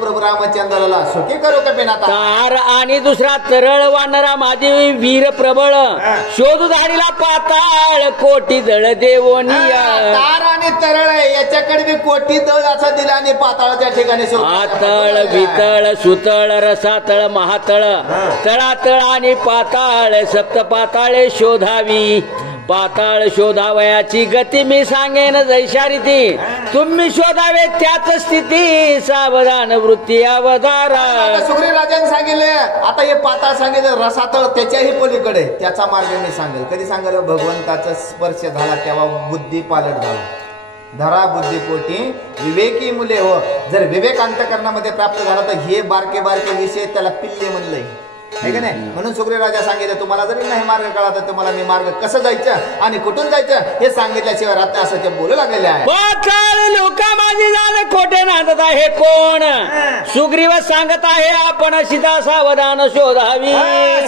प्रभू रामचंद्राला सुखी करू का बिना तार आणि दुसरा तरळ वानरा माझे वीर प्रबळ शोध धारीला पाताळ कोटी दळ देवोनिया. तार आणि तरळ याच्याकडे बी कोटी दळ असं दिला आणि पाताळाच्या ठिकाणी आतळ वितळ सुतळ रसातळ महातळ तळातळ आणि पाताळ सप्त पाताळे शोधावी. पाताळ शोधावयाची गती मी सांगेन जैशारी ती तुम्ही शोधावे त्याच स्थिती सावधान वृत्ती अवधारा. सुग्रीव राजाने सांगितले आता हे पाताळ सांगितलं रसातळ त्याच्याही पलीकडे त्याचा मार्ग मी सांगेल. कधी सांगेल भगवंताचा स्पर्श झाला तेव्हा बुद्धी पालट झाला. धरा बुद्धीपोटी विवेकी मुले हो. जर विवेक अंतःकरणामध्ये प्राप्त झाला तर हे बारके बारके विषय त्याला पिल्ले म्हणलंय है का नाही. म्हणून सुग्रीव राजा सांगितलं तुम्हाला जरी नाही मार्ग कळला तर तुम्हाला मी मार्ग कसं जायचं आणि कुठून जायचं हे सांगितल्याशिवाय रात्र असं ते बोलू लागलेले आहे. लोक माझी जाण खोटे नांदत आहे कोण सुग्रीव सांगत आहे आपण सीता सावधान शोधावी.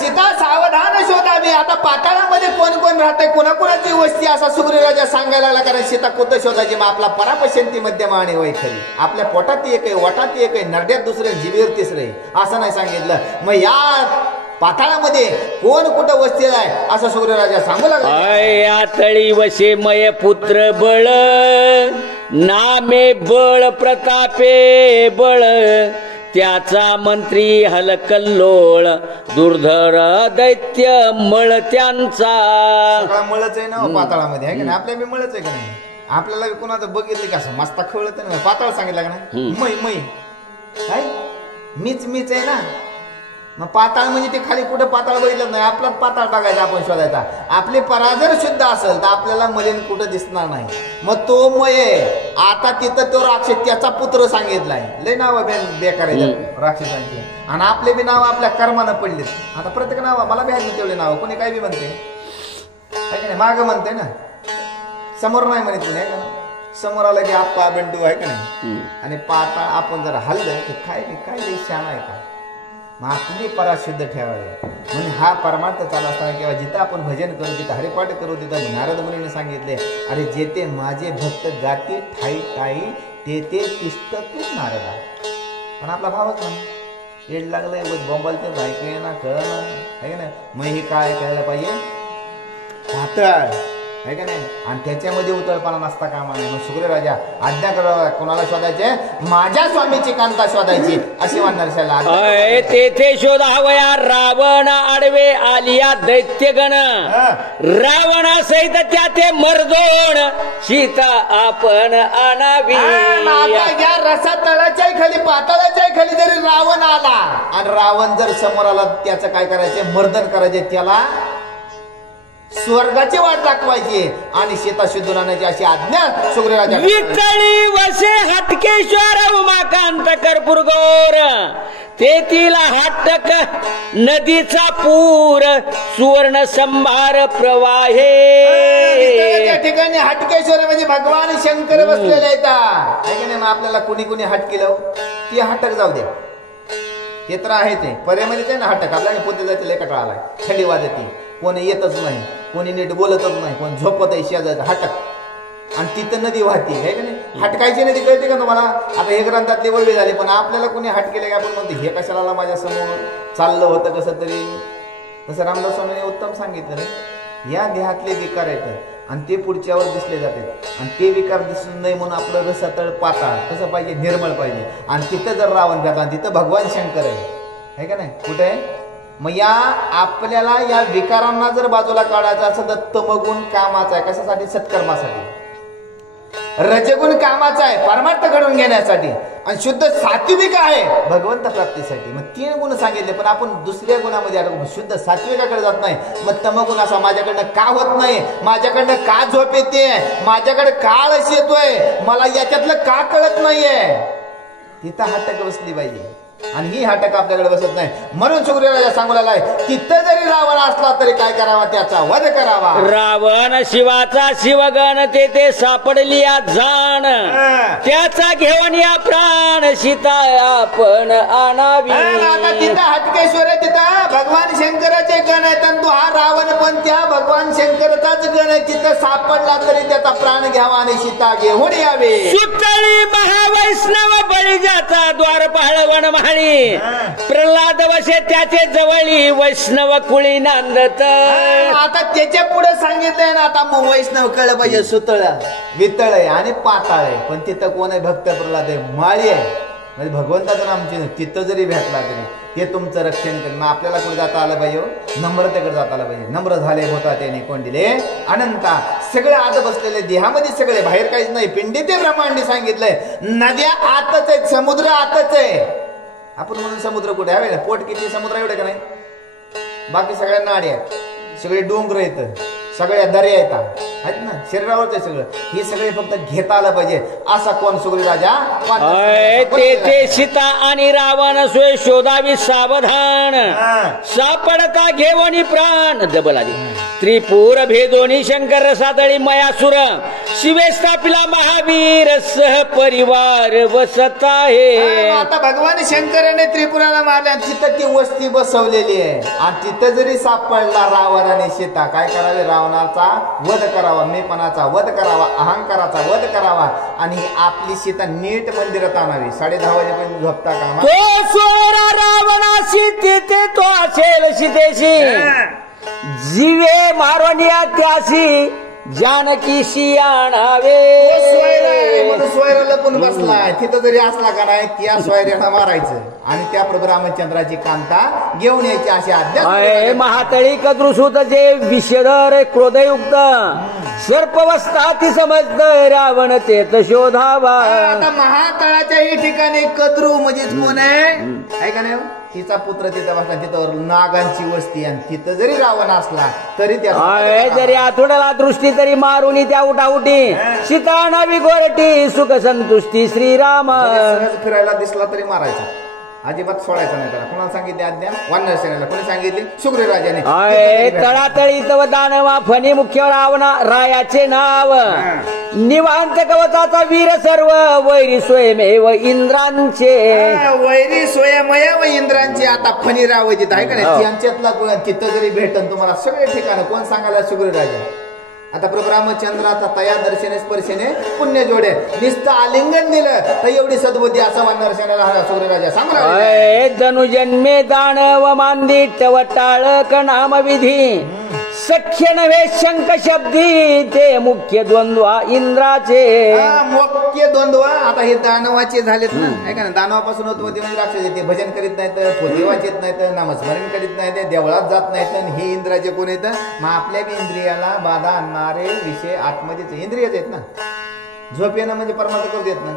सीता सावधान शोधावी. आता पाताळामध्ये कोण कोण राहतंय कोणाकोणाची वस्ती असा सुग्रीव राजा सांगायला लागला. कारण सीता कुठं शोधायची मग आपला परापशंती मध्यम आणि वैखरी आपल्या पोटात एक आहे वटात एक आहे नरड्यात दुसरे जिभेवर तिसरे असं नाही सांगितलं. मग या पाताळामध्ये कोण कुठं वस्ती आहे असं सुग्रीव राजा सांगू लागला. या तळी वशे मय पुत्र बळ नामे बळ प्रतापे बळ त्याचा मंत्री हलकल्लोळ दुर्धर दैत्य मळ त्यांचा. मळच आहे ना पाताळामध्ये आहे का नाही. आपल्या बी मळच आहे का नाही. आपल्याला कोणाचं बघितलं की असं मस्त खवळत नाही. पाताळ सांगितलं का नाही. मै मै काय मीच मीच आहे ना. मग पाताळ म्हणजे ते खाली कुठं पाताळ बघितलं नाही. आपला पाताळ टाकायचा आपण शोधायचा. आपली पराजर शुद्ध असेल तर आपल्याला मलिन कुठं दिसणार नाही. मग तो मय आता तिथं तो राक्षस त्याचा पुत्र सांगितलाय. लय नाव बेकार राक्षसांची आणि आपले बी नाव आपल्या कर्मानं पडलेत. आता प्रत्येक नाव मला बी आहेत तेवढे नाव कोणी काय बी म्हणते माग म्हणते ना समोर नाही म्हणत नाही का. समोर आलं की आप्पा बंडू आहे का नाही. आणि पाताळ आपण जर हल्लं की काय लय शान आहे का. मग आपली परा शुद्ध ठेवावी म्हणून हा परमार्थ चालू असताना किंवा जिथं आपण भजन करू तिथं हरिपाठ करू तिथं नारद मुनीने सांगितले अरे जेते माझे भक्त गाती ठाई ठाई ते तिष्ठ तू नारदा. पण आपला भावच नाही. येड लागलंय बोंबाल ते ऐकू ना कळ ना आहे का नाही. मग हे काय कळलं पाहिजे पातळ आहे का नाही आणि त्याच्यामध्ये उतळपणा नसता कामा नाही. मग सुग्रीव राजा आज्ञा करा कोणाला शोधायचे माझ्या स्वामीची कांता शोधायची अशी म्हणणार. तेथे शोधावया रावण आडवे आलिया दैत्यगण रावणा सहित त्या ते मर्दोण सीता आपण आणावी. या रसा तळाच्या खाली पाताळाच्या खाली जरी रावण आला आणि रावण जर समोर आला त्याचं काय करायचे मर्दन करायचे त्याला स्वर्गाची वाट दाखवायची आणि सीता शोधून आणायची अशी आज्ञा सुग्रीव राजा. वितळी वसे हटकेश्वर उमाकांत कर्पूर गौर तेथील हटक नदीचा पूर सुवर्ण संभार प्रवाहे. त्या ठिकाणी हटकेश्वर म्हणजे भगवान शंकर बसलेले आहेत. मग आपल्याला कुणी कुणी हट केलं ती हटक जाऊ द्या हे तर आहे ते पर्यामध्ये आहे ना हटक. आपल्याला पोते जायचं लय कटाळा आलाय थंडी वाजती कोणी येतच नाही कोणी नीट बोलतच नाही कोण झोपत आहे शेजायचं हटक आणि तिथं नदी वाहती आहे का नाही. हटकायची नदी कळते का तुम्हाला. आता हे ग्रंथातले वळवे झाले पण आपल्याला कोणी हट केले का आपण म्हणतो हे कशाला आला माझ्या समोर चाललं होतं कसं तरी. तसं रामदास स्वामीने उत्तम सांगितलं या देहातले विकार येतात आणि ते पुढच्यावर दिसले जातात आणि ते विकार दिसून नाही म्हणून आपलं रसातळ पाताळ कसं पाहिजे निर्मळ पाहिजे. आणि तिथं जर रावण भेटला तिथं भगवान शंकर आहे का नाही कुठे आहे. मग या आपल्याला या विकारांना जर बाजूला काढायचं असेल तर तमगुण कामाचा आहे कशासाठी सत्कर्मासाठी. रजगुण कामाचा आहे परमार्थ घडून घेण्यासाठी आणि शुद्ध सात्विक आहे भगवंत प्राप्तीसाठी. मग 3 गुण सांगितले पण आपण दुसऱ्या गुणामध्ये शुद्ध सात्विकाकडे जात नाही. मग तमगुण असा माझ्याकडनं का होत नाही माझ्याकडनं का झोप येते माझ्याकडे का आळस येतोय मला याच्यातलं का कळत नाहीये तिथं हटक बसली पाहिजे आणि ही हटक आपल्याकडे बसत नाही. म्हणून सुग्रीव राजा सांगू लागलाय तिथं जरी रावण असला तरी काय करावा त्याचा वध करावा. रावण शिवाचा शिवगण तेथे सापडली जाण त्याचा घेऊन या प्राण सीता आपण आणावी. आता तिथं हटकेश्वर आहे तिथं भगवान शंकराचे गण आहेत आणि तो हा रावण पण त्या भगवान शंकराचाच गण आहे. तिथं सापडला तरी त्याचा प्राण घ्यावा आणि सीता घेऊन यावे. सुतळी महावैष्णव बळीजाचा द्वारपाळ वनमाळी प्रल्हाद वसे त्याचे जवळी वैष्णव कुळी नांदत. आता त्याच्या पुढे सांगितलंय ना, आता मग वैष्णव कळलं पाहिजे. सुतळ वितळ आहे आणि पाताळ आहे, पण तिथं कोण आहे? भक्त प्रल्हाद आहे, माळी आहे. म्हणजे भगवंताचं नाम तिथं जरी भेटला तरी ते तुमचं रक्षण करेल. मग आपल्याला कुठे जाता आलं पाहिजे? नम्रतेकडे जाता आलं पाहिजे. नम्र झाले होता त्याने कोण दिले? अनंता. सगळे आत बसलेले देहामध्ये, सगळे बाहेर काहीच नाही. पिंडी ते ब्रह्मांडी सांगितलंय. नद्या आतच आहेत, समुद्र आतच आहे. आपण म्हणून समुद्र कुठे हवे ना? पोट किती समुद्र एवढे का नाही? बाकी सगळ्या नाड्या आहेत, सगळे डोंगर आहेत, सगळ्या दर्या आहेत ना, शरीरावरच आहे सगळं. हे सगळे फक्त घेता आलं पाहिजे. असा कोण? सुग्री राजा. ते सीता आणि रावण सोय शोधावी सावधान. सापडता घेवणी प्राण डबल आली. त्रिपुर भेदोनी शंकर रसातळी मयासुर शिवे स्थापिला महावीर सह परिवार वसत आहे. आता भगवान शंकराने त्रिपुराला मारल्या, तिथं ती वस्ती बसवलेली आहे. आणि तिथं जरी सापडला रावण आणि सीता, काय करावे? रावणाचा वध करावा, मेपणाचा वध करावा, अहंकाराचा वध करावा आणि आपली सीता नीट मंदिरात आणावी. 10:30 वाजेपर्यंत झोपता का? तो सोयरा रावणाशी तिथे तो असेल सीतेशी, जीवे मारवणिया त्याशी जानकीशी आणावे. सोयरा लपून बसलाय, तिथं जरी असला का नाही, त्या सोयऱ्याला मारायचं आणि त्याप्रभू रामचंद्राची कांता घेऊन यायची. अशी आज्ञा. महातळी कद्रुसूत जे विषधर क्रोधयुक्त सर्पवस्था ती समजत रावण तेत शोधावा. आता महातळाच्याही ठिकाणी कद्रू म्हणजे कोण आहे का नाही? तिचा पुत्र तिथं बसला, तिथं नागांची वस्ती. आणि तिथं जरी रावण असला तरी त्या जरी आठवड्याला दृष्टी तरी मारुनी त्या उठाउटी. सीता नवी गोरटी सुख संतुष्टी श्रीराम. फिरायला दिसला तरी मारायचा, अजिबात सोडायचं नाही त्याला. कोणाला सांगितले आज्ञा? वानर सेनेला. कोणी सांगितली? सुग्री राजाने. तळातळी तव दानवा फणी मुख्य रावणा रायाचे नाव. निवांत कवचाचा वीर सर्व वैरी स्वयमेव इंद्रांचे. वैरी स्वयमय व इंद्रांचे. आता फणी रावजित आहे का नाही? त्यांच्यातला तिथं जरी भेटन तुम्हाला सगळे ठिकाण. कोण सांगायला? सुग्री राजा. आता प्रभू रामचंद्राचा तया दर्शने स्पर्शेने पुण्य जोडे. नुसतं आलिंगन दिलं तर एवढी सद्बुद्धी असा वानर सेनेला हा सुग्री राजा सांगला. धनुजन्मे दानव मांदिट वटाळक नाम विधी सख्य नव्हे शंख शब्दी ते मुख्य द्वंद्व इंद्राचे. मुख्य द्वंद्व आता हे दानवाचे झालेत ना, ऐका ना. दानवापासून उत्पत्ती म्हणजे राक्षस येते, भजन करीत नाहीत, पोथी वाचत नाहीत, नामस्मरण करीत नाहीत, देवळात जात नाहीत. हे इंद्राचे कोण येतं? मग आपल्या इंद्रियाला बाधा आणणारे विषय आतमध्येच इंद्रियच आहेत ना. झोप येणं म्हणजे परमार्थ करू देत नाही,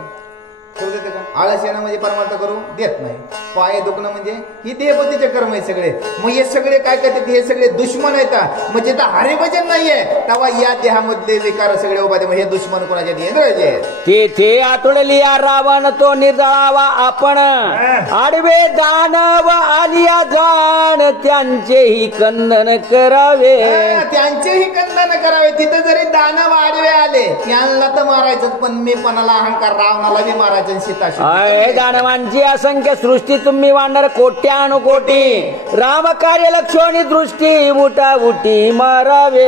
करू देते का? आळस येणं म्हणजे परमार्थ करू देत नाही. पाय दुखणं म्हणजे ही देहबुद्धीचे कर्म आहेत सगळे. मग हे सगळे काय करतात? हे सगळे दुश्मन आहेत. म्हणजे तर हरिभजन नाहीये तेव्हा या देहामधले विकार सगळे उभा. हे दुश्मन कोणाचे? इंद्राचे. तेथे आतुडली रावण तो निर्दळावा आपण. आडवे दानव आलिया जाण त्यांचेही कंदन करावे. त्यांचेही कंदन करावे. तिथे जरी दानव आडवे आले त्यांना तर मारायचं, पण मी पणाला अहंकार रावणाला बी मारायचं. दानवांची असंख्य सृष्टी तुम्ही वाढणार कोट्यानुकोटी. राम कार्य लक्षणी दृष्टी उठा उठी मारावे.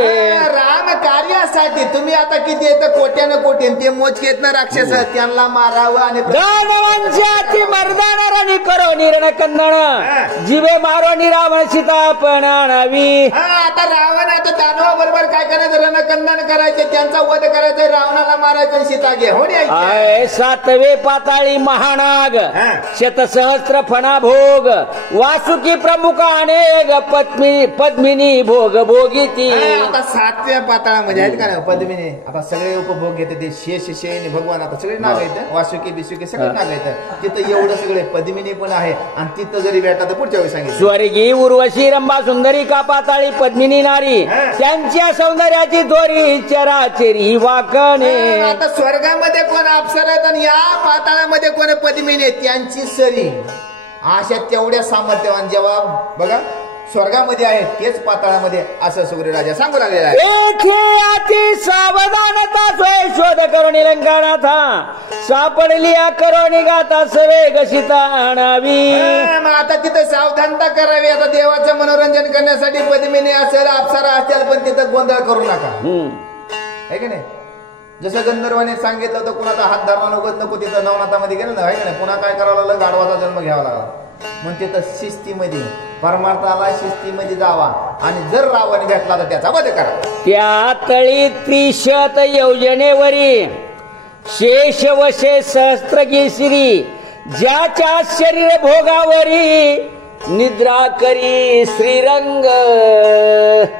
राम कार्यासाठी तुम्ही आता किती येतं? कोट्यानं कोटी. ते मोजके येत ना राक्षस, त्यांना मारावं. आणि दानवांची अति मर्दान रणी करो निरण कंदन जीवे मारो निरावण सीता पण आणावी. आता रावण आता दानवा बरोबर काय करायचं? रणकंदन करायचे, त्यांचा वध करायचा, रावणाला मारायचं, सीता घेऊन यायची. सातवे पाताळी महानाग शतसहस्त्र फणा भोग वासुकी प्रमुख अनेक पद्मिनी भोग भोगिती. आता 7व्या पाताळामध्ये आहेत का पद्मिनी. आता सगळे उपभोग घेते ते शेष शयनी भगवान. आता सगळे नाग आहेत, वासुकी बिसुकी सगळे नाग आहेत. तिथं एवढं सगळे पद्मिनी पण आहे. आणि तिथं जरी भेटला तर पुढच्या वेळी सांगितलं. स्वर्गी उर्वशी रंभा सुंदरी का पाताळी पद्मिनी नारी त्यांच्या सौंदर्याची दोरी चराचरी वाकणे. आता स्वर्गामध्ये कोण अप्सरा आहेत आणि या पाताळामध्ये कोण पद्मिनी, त्यांची सरी. अशा तेवढ्या सामर्थ्यवान जेव्हा बघा स्वर्गामध्ये आहे तेच पाताळामध्ये असं सुग्री राजा सांगू लागलेला आहे. सावधानता सोय शोध करो निलंकानाथा सापडली करो निघाता सवे घशिता आणावी. आता तिथं सावधानता करावी. आता देवाचं मनोरंजन करण्यासाठी पद्मिनी असेल, अप्सरा असेल, पण तिथं गोंधळ करू नका, आहे की नाही? जसं गंधर्वाने सांगितलं होतं कुणाचा हात धरणं नको तिथं नवनाथामध्ये गेलं ना, आहे का नाही, पुन्हा काय करावं लागलं, गाढवाचा जन्म घ्यावा लागला. मग तिथं शिस्तीमध्ये परमार्थाला शिस्तीमध्ये जावा आणि जर रावण भेटला तर त्याचा वध करा. त्या तळी त्रिशत योजनेवरी शेष वशे सहस्त्रगिरी ज्याच्या शरीर भोगावरी निद्रा करी श्रीरंग.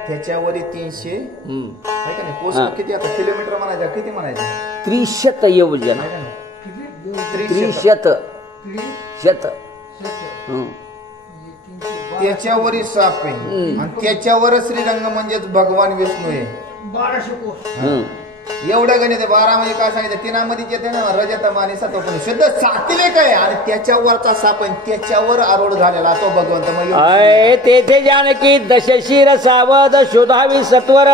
त्याच्यावरी 300 आहे का नाही, कोस किती आता किलोमीटर म्हणायचं, किती म्हणायचं, त्रिशत योजना, त्रिशत शत. त्याच्यावरी साप आहे आणि त्याच्यावर श्रीरंग म्हणजेच भगवान विष्णू आहे. 1200 कोस एवढं गणित आहे. 12 म्हणजे काय सांगितलं, तिनामध्ये येते ना रजतम आणि सतोपन शुद्ध सात्विक आहे आणि त्याच्यावरचा साप आहे, त्याच्यावर आरोढ झालेला तो भगवंत. म्हणजे तेथे जानकी दशशीर सावध शोधावी सत्वर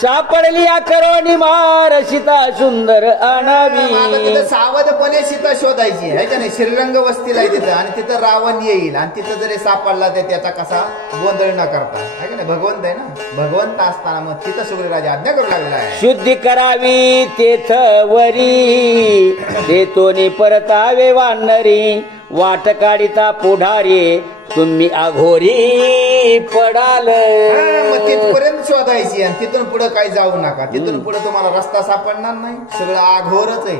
सापडली करोनी मार सीता सुंदर आणावी. सावधपणे सीता शोधायची आहे का नाही, श्रीरंग वस्तीला आहे तिथं आणि तिथं रावण येईल आणि तिथं जरी सापडला तर त्याचा कसा गोंधळ न करता, आहे का नाही, भगवंत आहे ना, भगवंत असताना मग तिथं सुग्रीराजा आज्ञा करू लागलेला आहे. शुद्धी करावी तेथ वरी तेतोनी परतावे वानरी वाट काढिता पुढारी तुम्ही अघोरी पडाल. मग तिथपर्यंत शोधायची आणि तिथून पुढे काही जाऊ नका. तिथून पुढे तुम्हाला रस्ता सापडणार नाही, सगळं आघोरच आहे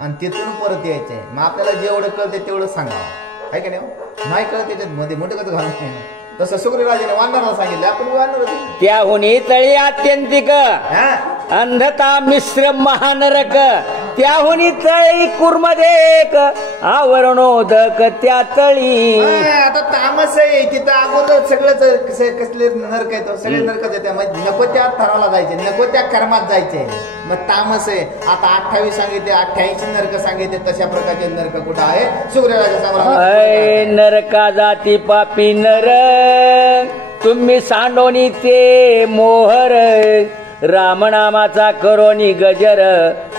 आणि तिथून परत यायचंय. मग आपल्याला जेवढं कळते तेवढं सांगावं, आहे का नाही कळत त्याच्यात मध्ये मोठं कसं घालून नाही. तसं सुग्रीराजाने वानराला सांगितलं, आपण वानर त्याहुनी तळी आत्यंतिक अंधता मिश्र महानरक त्याहुनी तळी कुर्मदेक आवरणोदक त्या तळी. आता तामस आहे तिथं, अगोदर सगळं कसले नरक आहे, सगळे नरकच येते. नको त्या थराला जायचे, नको त्या कर्मात जायचे, मग तामस आहे. आता 28 सांगितले, 88 नरक सांगितले, तशा प्रकारचे नरक कुठं आहे सुग्रीराजा सांगला. नरका जाती पापी नर तुम्ही सांडोनी ते मोहर रामनामाचा करोनी गजर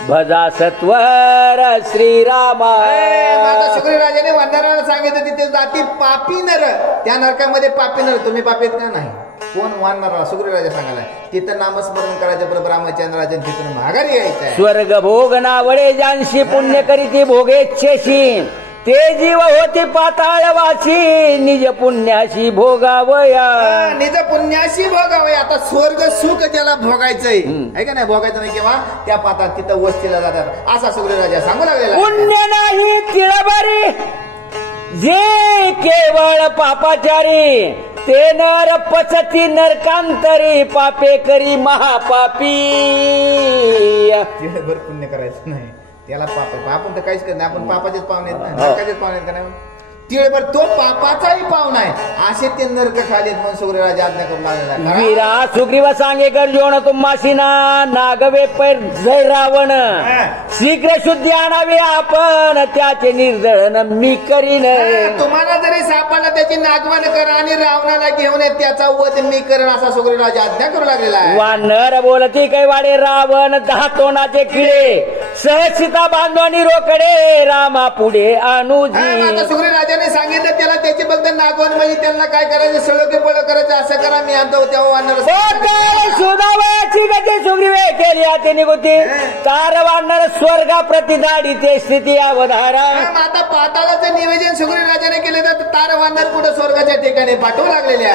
भजा सत्वर श्रीरामा. सुग्रीराजाने वानराला सांगितलं तिथे जाती पापी नर, त्या नरकामध्ये पापी नर. तुम्ही पापी का नाही, कोण वानराला सुग्रीराजा सांगायला तिथं नामस्मरण करायचं, बरोबर रामचंद्राच्या तिथून माघारी यायचं. स्वर्ग भोग नावळे जानशी पुण्य करीती भोगेच्छेशी ते जीव होते पाताळवासी निज पुण्याशी भोगावया. निज पुण्याशी भोगावया. आता स्वर्ग सुख त्याला भोगायचंय, आहे का नाही, भोगायचं नाही केव्हा त्या पातात तिथं वस्तीला जातात असा सुग्रीराजा सांगू लागलेला. पुण्य नाही तिळबरी जे केवळ पापाचारी ते नर पचती नरकांतरी पापे करी महापापी. तिळभर पुण्य करायचं नाही, त्याला पाप. आपण तर काहीच करत नाही, आपण पापाचेच पाहुणे आहेत ना, नरकाचेच पाहुणे आहेत का नाही. तिळभर तो पापाचाही पाहुणा आहे, असे ते नरक खालेत म्हणून सुग्रीराजा आज्ञा करू लागलेला. वीरा सुग्रीव सांगे गर्जोण तुम्हासीना नागवे पैर जय रावण शीघ्र शुद्धी आणावी आपण त्याचे निर्दळन मी करीन. तुम्हाला जरी सापडला त्याची नागवण करा आणि रावणाला घेऊन त्याचा वध मी करेन असा सुग्रीराजा आज्ञा करू लागलेला आहे. वानर बोलती कैवाडे रावण 10 तोंडाचे किडे सहसिता बांधवानी रोकडे रामा पुढे अनुजी. सुग्रीराजाने सांगितलं त्याला त्याची फक्त नागवण म्हणजे त्यांना काय करायचं, सळके पळ करायचं, असं करा. मी आणतो तेव्हा वानर शोधावाची गती सुग्रीवे केली ते निगुती तार वानर स्वर्गा प्रतिदाडी ते स्थिती अवधारा. आता पाताळाचं निवेदन सुग्रीराजाने केलं तर तार वानर कुठं स्वर्गाच्या ठिकाणी पाठवू लागलेले आहे.